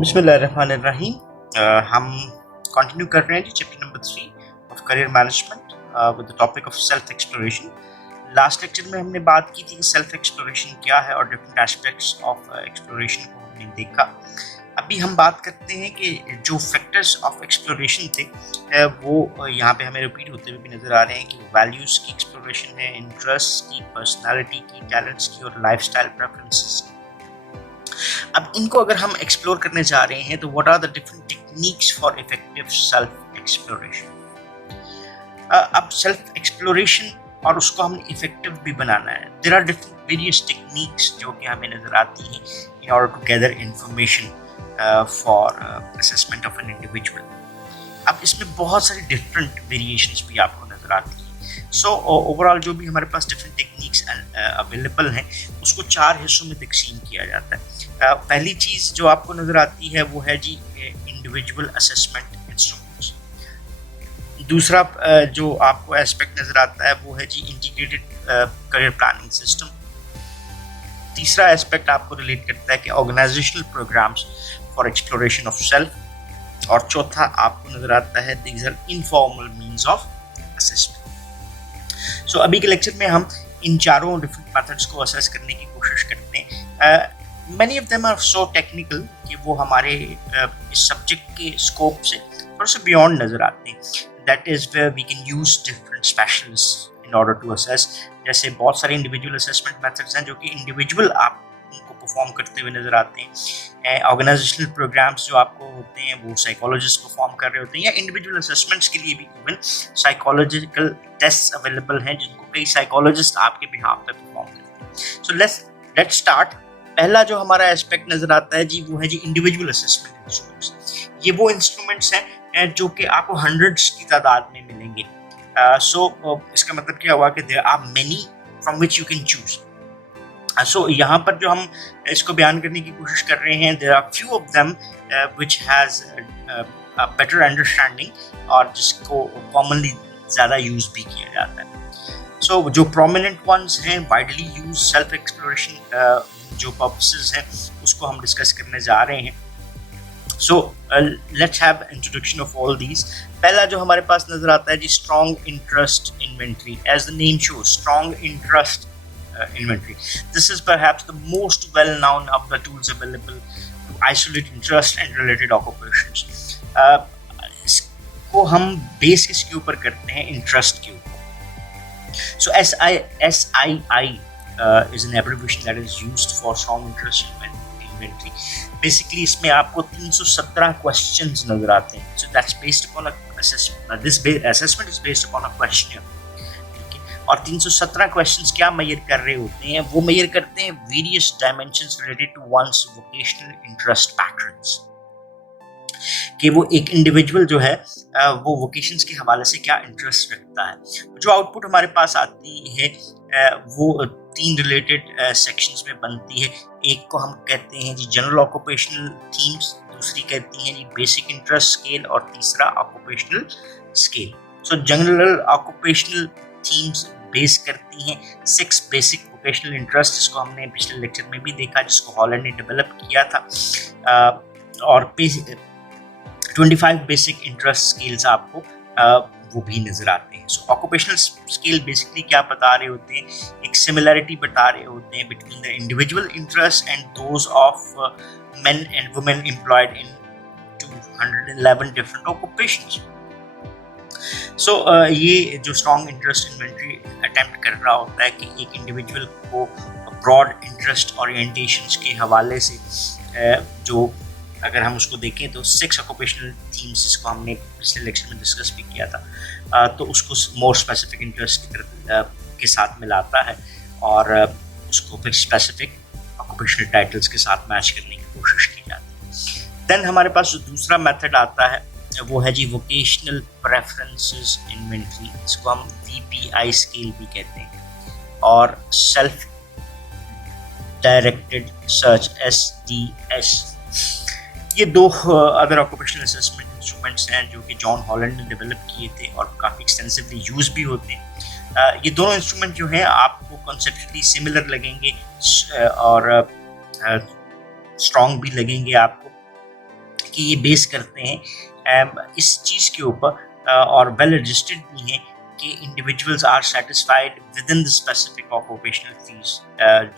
बिस्मिल्लाहिर्रहमानिर्रहीम। हम कंटिन्यू कर रहे हैं जी chapter number 3 of career management with the topic of self exploration. Last lecture में हमने बात की थी कि सेल्फ एक्सप्लोरेशन क्या है और डिफरेंट एस्पेक्ट्स ऑफ एक्सप्लोरेशन को हमने देखा। अभी हम बात करते हैं कि जो फैक्टर्स ऑफ एक्सप्लोरेशन थे वो यहाँ पे हमें रिपीट होते हुए भी नज़र आ रहे हैं कि वैल्यूज़ की एक्सप्लोरेशन है, इंटरेस्ट की, पर्सनालिटी की, टैलेंट्स की और लाइफस्टाइल प्रेफरेंसेस की। अब इनको अगर हम एक्सप्लोर करने जा रहे हैं तो what are the different techniques for effective self exploration. अब सेल्फ एक्सप्लोरेशन और उसको हमने इफेक्टिव भी बनाना है। There are different various techniques जो कि हमें नजर आती हैं in order to gather information for assessment of an individual. अब इसमें बहुत सारी डिफरेंट वेरिएशंस भी आपको नजर आती हैं। सो ओवरऑल जो भी हमारे पास डिफरेंट टेक्निक्स अवेलेबल हैं उसको 4 हिस्सों में तकसीम किया जाता है। पहली चीज़ जो आपको नज़र आती है वो है जी इंडिविजुअल असेसमेंट इंस्ट्रूमेंट्स। दूसरा जो आपको एस्पेक्ट नज़र आता है वो है जी इंटीग्रेटेड करियर प्लानिंग सिस्टम। तीसरा एस्पेक्ट आपको रिलेट करता है कि organisational programmes for exploration of self. और चौथा आपको नज़र आता है these are informal means of assessment. So अभी के लेक्चर में हम इन चारों डिफरेंट मेथड्स को असेस करने की कोशिश करते हैं। Many of them are so technical कि वो हमारे इस सब्जेक्ट के स्कोप से थोड़ा सा बियॉन्ड नज़र आते हैं। That is where we can use different specialist in order to assess. जैसे बहुत सारे इंडिविजुअल असेसमेंट मेथड्स हैं जो कि इंडिविजुअल आप उनको परफॉर्म करते हुए नज़र आते हैं। ऑर्गेनाइजेशनल प्रोग्राम्स जो आपको होते हैं वो साइकोलॉजिस्ट परफॉर्म कर रहे होते हैं, या इंडिविजुअल असेसमेंट्स के लिए भी इवन साइकोलॉजिकल टेस्ट अवेलेबल हैं जिनको कई साइकोलॉजिस्ट आपके बिहाफ पे परफॉर्म करते हैं। So let's start. पहला जो हमारा एस्पेक्ट नजर आता है जी वो है जी इंडिविजुअल असेसमेंट इंस्ट्रूमेंट्स। ये वो इंस्ट्रूमेंट्स हैं जो कि आपको हंड्रेड्स की तादाद में मिलेंगे। इसका मतलब क्या हुआ कि there are many from which you can choose. So यहाँ पर जो हम इसको बयान करने की कोशिश कर रहे हैं, there are few of them which has better understanding और जिसको कॉमनली ज़्यादा यूज भी किया जाता है। सो जो प्रोमिनेंट वंस हैं वाइडली यूज सेल्फ एक्सप्लोरेशन जो पर्पसेस हैं उसको हम डिस्कस करने जा रहे हैं। So let's have introduction of all these. पहला जो हमारे पास नजर आता है जी strong interest inventory. As the name shows, strong interest inventory. This is perhaps the most well known of the tools available to isolate interest and related occupations. इसको हम बेस किसके ऊपर करते हैं? इंटरेस्ट के ऊपर। So SII is an abbreviation that is used for strong interest inventory. Basically इसमें आपको 317 questions नजर आते हैं। So that's based upon a assessment. This assessment is based upon a questionnaire. और 317 क्वेश्चंस क्या मेजर कर रहे होते हैं? वो मेजर करते हैं various dimensions related to one's vocational interest patterns, कि वो एक इंडिविजुअल जो है वो वोकेशंस के हवाले से क्या इंटरेस्ट रखता है। जो आउटपुट हमारे पास आती है वो 3 रिलेटेड सेक्शंस में बनती है। एक को हम कहते हैं जी जनरल ऑक्यूपेशनल थीम्स, दूसरी कहती हैं जी बेसिक इंटरेस्ट स्केल और तीसरा ऑक्यूपेशनल स्केल। सो जनरल ऑक्यूपेशनल थीम्स बेस करती हैं 6 बेसिक वोकेशनल इंटरेस्ट, जिसको हमने पिछले लेक्चर में भी देखा, जिसको हॉलैंड ने डेवलप किया था। और 25 बेसिक इंटरेस्ट स्केल्स आपको वो भी नजर आते हैं। सो ऑक्यूपेशनल स्केल बेसिकली क्या बता रहे होते हैं? एक सिमिलैरिटी बता रहे होते हैं between the individual interest and those of men and women employed in 211 different occupations. So ये जो स्ट्रॉन्ग इंटरेस्ट इन्वेंटरी अटेम्प्ट कर रहा होता है कि एक इंडिविजुअल को ब्रॉड इंटरेस्ट ओरिएंटेशंस के हवाले से जो अगर हम उसको देखें तो 6 ऑक्यूपेशनल थीम्स जिसको हमने पिछले लेक्चर में डिस्कस भी किया था, तो उसको मोर स्पेसिफिक इंटरेस्ट की तरफ के साथ मिलाता है और उसको फिर स्पेसिफिक ऑक्यूपेशनल टाइटल्स के साथ मैच करने की कोशिश की जाती है। देन हमारे पास जो दूसरा मेथड आता है वो है जी वोकेशनल प्रेफरेंसेस इन्वेंटरी, इसको हम VPI स्केल भी कहते हैं, और सेल्फ डायरेक्टेड सर्च SDS। ये 2 अदर ऑक्यूपेशनल असेसमेंट इंस्ट्रूमेंट्स हैं जो कि जॉन हॉलैंड ने डेवलप किए थे और काफ़ी एक्सटेंसिवली यूज भी होते हैं। ये दोनों इंस्ट्रूमेंट जो हैं आपको कॉन्सेप्चुअली सिमिलर लगेंगे और स्ट्रॉन्ग भी लगेंगे आपको। कि ये बेस करते हैं इस चीज़ के ऊपर और वेल रजिस्टर्ड भी हैं कि individuals are satisfied with in the specific occupational fields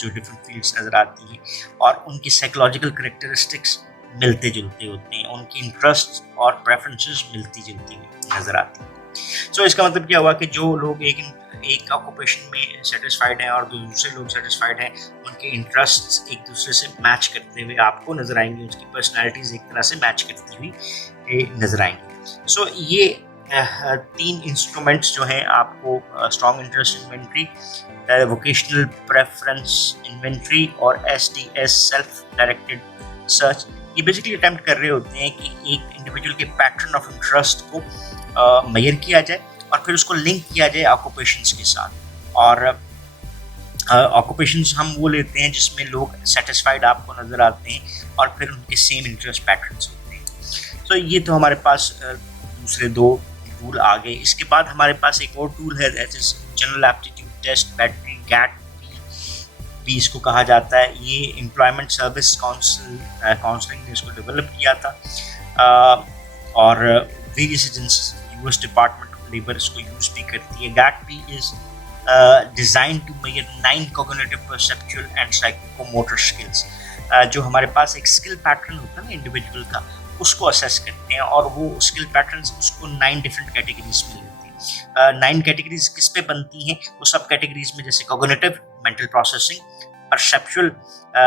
जो डिफरेंट फील्ड्स नज़र आती हैं और उनकी साइकोलॉजिकल करेक्टरिस्टिक्स मिलते जुलते होते हैं, उनकी इंटरेस्ट और प्रेफरेंसेस मिलती जुलती नज़र आती हैं। सो इसका मतलब क्या हुआ कि जो लोग एक ऑक्यूपेशन में सेटिस्फाइड हैं और दूसरे लोग सेटिस्फाइड हैं, उनके इंटरेस्ट्स एक दूसरे से मैच करते हुए आपको नज़र आएंगे, उसकी पर्सनैलिटीज़ एक तरह से मैच करती हुई नज़र आएंगी। सो ये 3 इंस्ट्रूमेंट्स जो हैं आपको strong interest inventory, vocational preference inventory और SDS सेल्फ डायरेक्टेड सर्च, ये बेसिकली अटेम्प्ट कर रहे होते हैं कि एक इंडिविजुअल के पैटर्न ऑफ इंटरेस्ट को मेजर किया जाए और फिर उसको लिंक किया जाए ऑक्यूपेशंस के साथ। और ऑक्यूपेशंस हम वो लेते हैं जिसमें लोग सेटिस्फाइड आपको नज़र आते हैं और फिर उनके सेम इंटरेस्ट पैटर्न्स होते हैं। तो ये तो हमारे पास दूसरे 2 टूल आ गए। इसके बाद हमारे पास एक और टूल है, that is general aptitude test, battery GAT भी इसको कहा जाता है। ये एम्प्लॉयमेंट सर्विस काउंसलिंग ने इसको डेवलप किया था और various agencies, US department of labour इसको यूज भी करती है। गैट भी is design to measure 9 cognitive, perceptual and psychomotor skills. जो हमारे पास एक स्किल पैटर्न होता है ना इंडिविजुअल का, उसको असेस करते हैं और वो स्किल पैटर्न्स उसको 9 डिफरेंट कैटेगरीज में लेते हैं। 9 कैटेगरीज किस पे बनती हैं? वो सब कैटेगरीज में जैसे कॉग्निटिव, मेंटल प्रोसेसिंग, परसेप्चुअल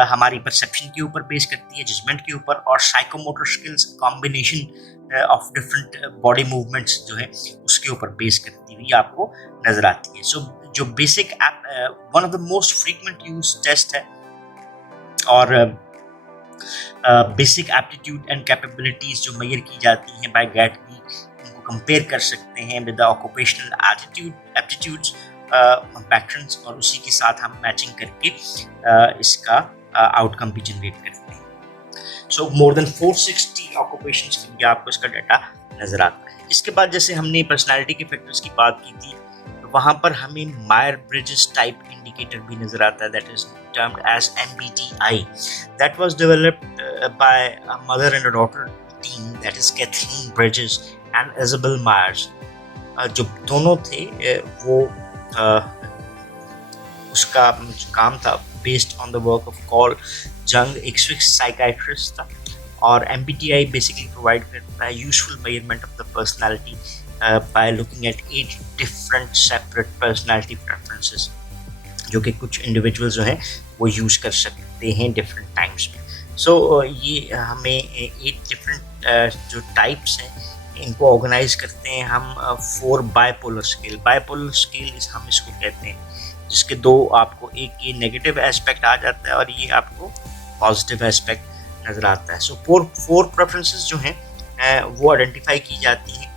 हमारी परसेप्शन के ऊपर बेस करती है, जजमेंट के ऊपर, और psychomotor skills combination of different body movements जो है उसके ऊपर बेस करती हुई आपको नजर आती है। सो जो basic one of the most frequent use test है और बेसिक एप्टीट्यूड एंड कैपेबिलिटीज जो मेजर की जाती हैं बाय गैट भी, उनको कंपेयर कर सकते हैं with the occupational aptitudes patterns और उसी के साथ हम मैचिंग करके इसका आउटकम भी जनरेट करते हैं। सो मोर देन 460 ऑक्यूपेशंस के लिए आपको इसका डाटा नजर आता है। इसके बाद जैसे हमने पर्सनालिटी के फैक्टर्स की बात की थी, वहाँ पर हमें मायर ब्रिजेस टाइप इंडिकेटर भी नजर आता है, that is termed as MBTI. That was developed by a mother and a daughter team, that is Kathleen Bridges and Isabel Myers. जो दोनों थे वो उसका काम था based on the work of Carl Jung, एक स्विस साइकाइट्रिस्ट था। और MBTI बेसिकली प्रोवाइड करता है useful measurement of the personality by looking at 8 different separate personality preferences, जो कि कुछ इंडिविजुअल्स जो हैं वो यूज़ कर सकते हैं डिफरेंट टाइम्स में। सो ये हमें 8 डिफरेंट जो टाइप्स हैं इनको ऑर्गेनाइज करते हैं हम 4 बायपोलर स्केल। बायपोलर स्केल हम इसको कहते हैं, जिसके 2 आपको, एक ये नेगेटिव एस्पेक्ट आ जाता है और ये आपको पॉजिटिव एस्पेक्ट नज़र आता है। सो 4 प्रेफरेंसेस जो हैं वो आइडेंटिफाई की जाती हैं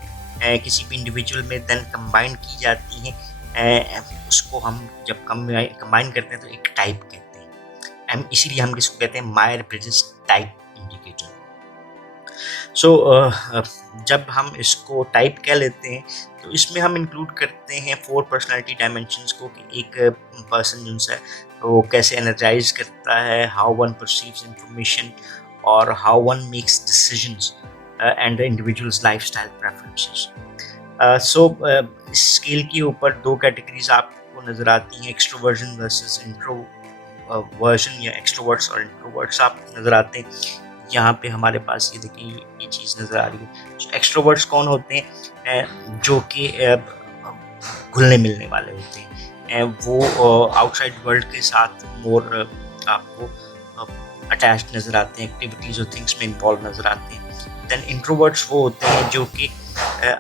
किसी भी इंडिविजुअल में, देन कंबाइन की जाती हैं। उसको हम जब कंबाइन करते हैं तो एक टाइप कहते हैं, इसीलिए हम इसको कहते हैं मायर ब्रिजेस टाइप इंडिकेटर। सो जब हम इसको टाइप कह लेते हैं तो इसमें हम इंक्लूड करते हैं 4 पर्सनालिटी डायमेंशंस को, कि एक पर्सन जो है वो कैसे एनर्जाइज करता है, हाउ वन परसीव्स इंफॉर्मेशन और how one makes decisions and the individual's lifestyle preferences. So इस स्केल के ऊपर 2 कैटेगरीज आपको नज़र आती हैं, एक्सट्रोवर्जन वर्सेस इंट्रोवर्जन, या एक्सट्रोवर्ट्स और इंट्रोवर्ट्स आपको नज़र आते हैं। यहाँ पे हमारे पास ये देखिए ये चीज़ नज़र आ रही है। एक्सट्रोवर्ट्स कौन होते हैं? जो कि घुलने मिलने वाले होते हैं, वो आउटसाइड वर्ल्ड के साथ मोर आपको अटैच्ड नज़र आते हैं, एक्टिविटीज़ और थिंग्स में इन्वॉल्व नज़र आते हैं। देन इंट्रोवर्ट्स वो होते हैं जो कि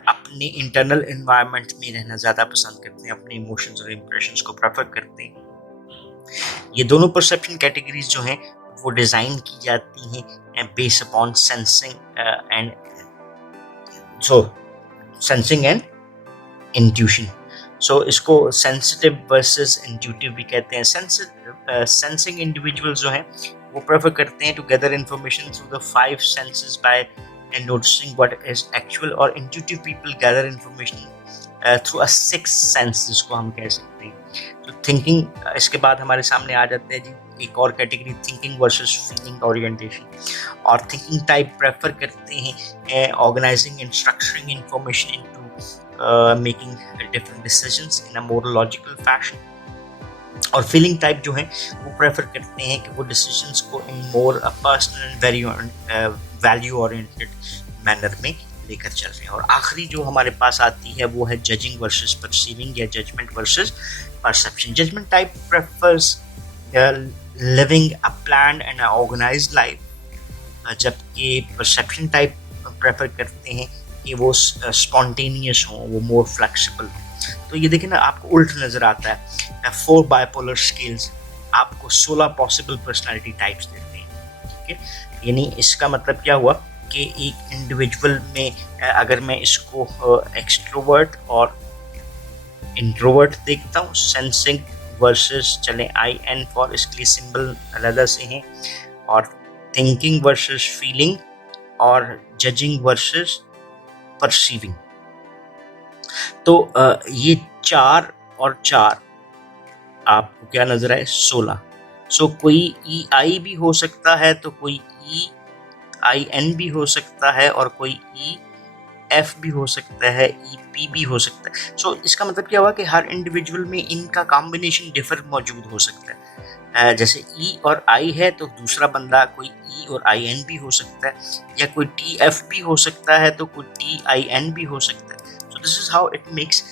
अपने इंटरनल एनवायरनमेंट में रहना ज़्यादा पसंद करते हैं, अपने इमोशंस और इम्प्रेशंस को प्रेफर करते हैं। ये दोनों परसेप्शन कैटेगरीज जो हैं वो डिज़ाइन की जाती हैं based upon sensing and intuition. So इसको सेंसिटिव वर्सेस इंट्यूटिव भी कहते हैं। सेंसिंग इंडिविजुअल्स जो हैं वो प्रेफर करते हैं to gather information through the 5 senses by and noticing what is actual, और intuitive people gather information through a 6th sense, जिसको हम कह सकते हैं। तो थिंकिंग इसके बाद हमारे सामने आ जाते हैं जी एक और category, thinking versus feeling orientation. और थिंकिंग टाइप प्रेफर करते हैं organising and structuring information into making different decisions in a more logical fashion. और फीलिंग टाइप जो है वो प्रेफर करते हैं कि वो डिसीजंस को in more personal and value oriented manner में लेकर चल रहे हैं। और आखिरी जो हमारे पास आती है वो है जजिंग वर्सेस परसीविंग या judgement versus perception. Judgement type prefers living a planned and organised life, जबकि परसेप्शन टाइप प्रेफर करते हैं कि वो स्पॉन्टेनियस हो, वो मोर फ्लेक्सिबल हो। तो ये देखिए ना, आपको उल्ट नजर आता है। 4 बाइपोलर स्केल्स आपको 16 पॉसिबल पर्सनालिटी टाइप्स देते हैं, ठीक है। यानी इसका मतलब क्या हुआ कि एक इंडिविजुअल में अगर मैं इसको एक्सट्रोवर्ट और इंट्रोवर्ट देखता हूँ, सेंसिंग वर्सेस चले IN फॉर, इसके लिए सिंबल अलग से हैं, और थिंकिंग वर्सेस फीलिंग, और जजिंग वर्सेस परसीविंग। तो ये 4 और 4 आपको क्या नजर आए, 16। सो कोई EI भी हो सकता है, तो कोई EIN भी हो सकता है, और कोई EF भी हो सकता है, EP भी हो सकता है। सो इसका मतलब क्या हुआ कि हर इंडिविजुअल में इनका कॉम्बिनेशन डिफर मौजूद हो सकता है। जैसे E और I है तो दूसरा बंदा कोई E और IN भी हो सकता है, या कोई TF भी हो सकता है तो कोई TIN भी हो सकता है। So this is how it makes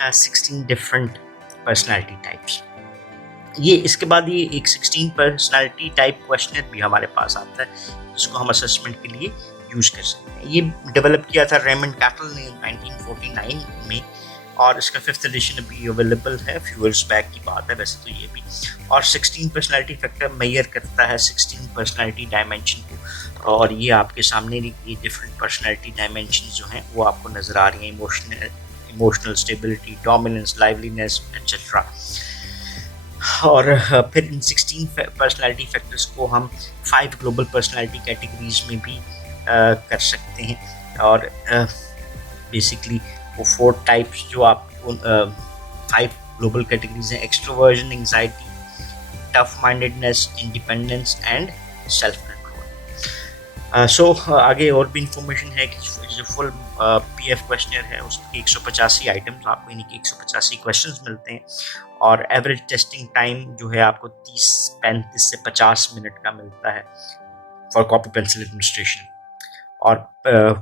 16 different personality types. ये इसके बाद ये एक 16 पर्सनालिटी टाइप क्वेश्चनर भी हमारे पास आता है, जिसको हम असेसमेंट के लिए यूज कर सकते हैं। ये डेवलप किया था रेमंड कैटल ने 1949 में, और इसका 5th एडिशन अभी अवेलेबल है, फ्यू इयर्स बैक की बात है वैसे तो ये भी। और 16 पर्सनालिटी फैक्टर मेजर करता है 16 पर्सनालिटी डायमेंशन को, और ये आपके सामने ये डिफरेंट पर्सनालिटी डायमेंशन जो हैं वो आपको नजर आ रही हैं, emotional stability, dominance, liveliness etcetera. और फिर इन 16 पर्सनालिटी फैक्टर्स को हम 5 ग्लोबल पर्सनालिटी कैटेगरीज में भी कर सकते हैं। और बेसिकली वो 4 टाइप्स जो आपको 5 ग्लोबल कैटेगरीज हैं, extroversion, anxiety, tough mindedness, independence and self control. So आगे और भी इंफॉर्मेशन है कि जो फुल PF क्वेश्चनर है उसके 185 आइटम्स, आपको यानी कि 185 क्वेश्चंस मिलते हैं, और एवरेज टेस्टिंग टाइम जो है आपको 35 से 50 मिनट का मिलता है फॉर कॉपी पेंसिल एडमिनिस्ट्रेशन, और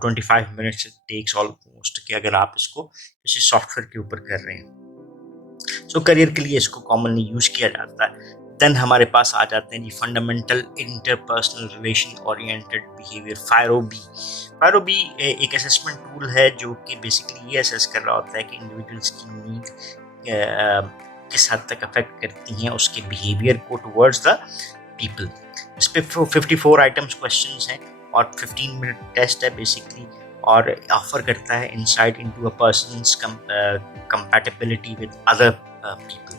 25 मिनट्स टेक्स ऑलमोस्ट कि अगर आप इसको किसी सॉफ्टवेयर के ऊपर कर रहे हैं। सो करियर के लिए इसको कॉमनली यूज किया जाता है। देन हमारे पास आ जाते हैं जी fundamental interpersonal relation oriented behaviour, FIRO B एक असेसमेंट टूल है जो कि बेसिकली ये असेस कर रहा होता है कि इंडिविजुअल्स की नीड किस हद तक अफेक्ट करती हैं उसके बिहेवियर को टुवर्ड्स द पीपल। इस पे 54 आइटम्स क्वेश्चंस हैं, और 15 मिनट टेस्ट है बेसिकली, और ऑफर करता है insight into a person's compatibility with other people.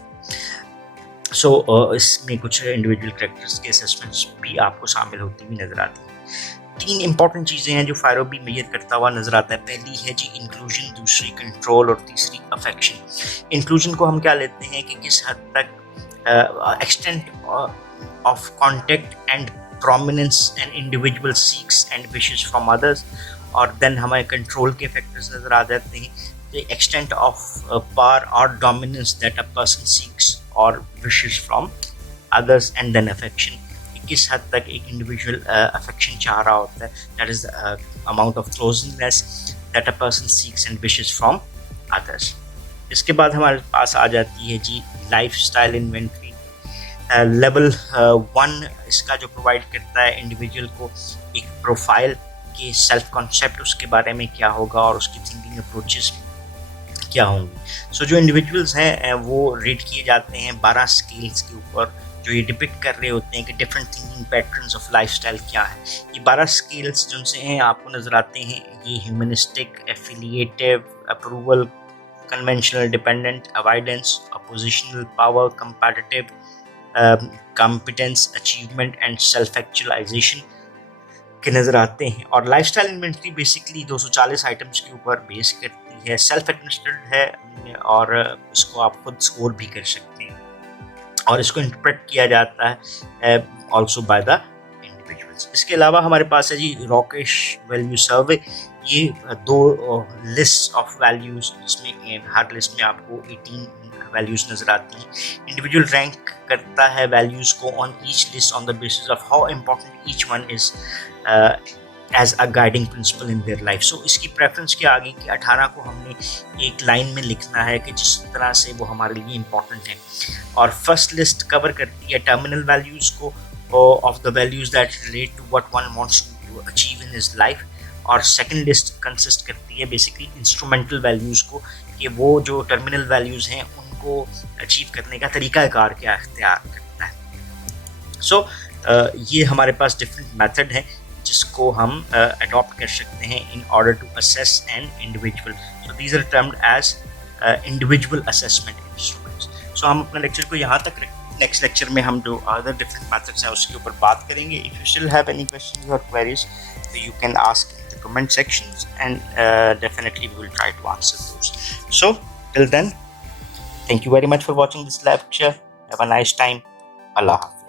So इसमें कुछ इंडिविजुअल कैरेक्टर्स के असेसमेंट्स भी आपको शामिल होती हुई नजर आती हैं। 3 इंपॉर्टेंट चीज़ें हैं जो फायरो भी मेजर करता हुआ नजर आता है। पहली है जी इंक्लूजन, दूसरी कंट्रोल, और तीसरी अफेक्शन। इंक्लूजन को हम क्या लेते हैं कि किस हद तक extent of contact and prominence an individual seeks and wishes from others, और देन हमारे कंट्रोल के फैक्टर्स नजर आ जाते हैं, द एक्सटेंट ऑफ पावर और dominance that a person seeks और wishes from others, and then affection, किस हद तक एक इंडिविजुअल अफेक्शन चाह रहा होता है, that is the amount of closeness that a person seeks and wishes from others. इसके बाद हमारे पास आ जाती है जी लाइफ स्टाइल इन्वेंट्री। लेवल 1 इसका जो प्रोवाइड करता है इंडिविजुअल को एक प्रोफाइल के सेल्फ कॉन्सेप्ट, उसके बारे में क्या होगा और उसकी थिंकिंग अप्रोचेस क्या होंगी। सो जो इंडिविजुअल्स हैं वो रेट किए जाते हैं 12 स्केल्स के ऊपर, जो ये डिपिक्ट कर रहे होते हैं कि different thinking patterns of lifestyle क्या है। ये 12 स्केल्स जिनसे हैं आपको नजर आते हैं, ये humanistic, affiliative, approval, conventional, dependent, avoidance, oppositional, power, competitive, competence, achievement and self actualisation के नज़र आते हैं। और लाइफस्टाइल इन्वेंट्री बेसिकली 240 आइटम्स के ऊपर बेस करती है, सेल्फ एडमिनिस्ट्रेटेड है, और इसको आप खुद स्कोर भी कर सकते हैं। और इसको इंटरप्रेट किया जाता है ऑल्सो बाय द इंडिविजुअल्स। इसके अलावा हमारे पास है जी रॉकेश वैल्यू सर्वे। ये दो लिस्ट ऑफ वैल्यूज, इसमें हर लिस्ट में आपको 18 वैल्यूज नजर आती हैं। इंडिविजुअल रैंक करता है वैल्यूज को on each list on the basis of how important each one is as a guiding principle in their life. So इसकी प्रेफरेंस क्या आ गई कि 18 को हमने एक लाइन में लिखना है कि जिस तरह से वो हमारे लिए इम्पोर्टेंट है। और फर्स्ट लिस्ट कवर करती है टर्मिनल वैल्यूज को of the values that relate to what one wants to achieve in his life. और सेकंड लिस्ट कंसिस्ट करती है बेसिकली इंस्ट्रूमेंटल वैल्यूज को, कि वो जो टर्मिनल वैल्यूज हैं उनको अचीव करने का तरीकाकार क्या इख्तियार करता है। सो ये हमारे पास डिफरेंट मेथड हैं जिसको हम अडॉप्ट कर सकते हैं in order to assess an individual. So these are termed as individual assessment instruments. So हम अपना लेक्चर को यहाँ तक रखते हैं। नेक्स्ट लेक्चर में हम जो अदर डिफरेंट मेथड्स हैं उसके ऊपर बात करेंगे। If you still have any questions और क्वेरीज तो you can ask in the comment sections and definitely we will try to answer those. So till then, thank you very much for watching this lecture. Have a nice time. Allah Hafiz.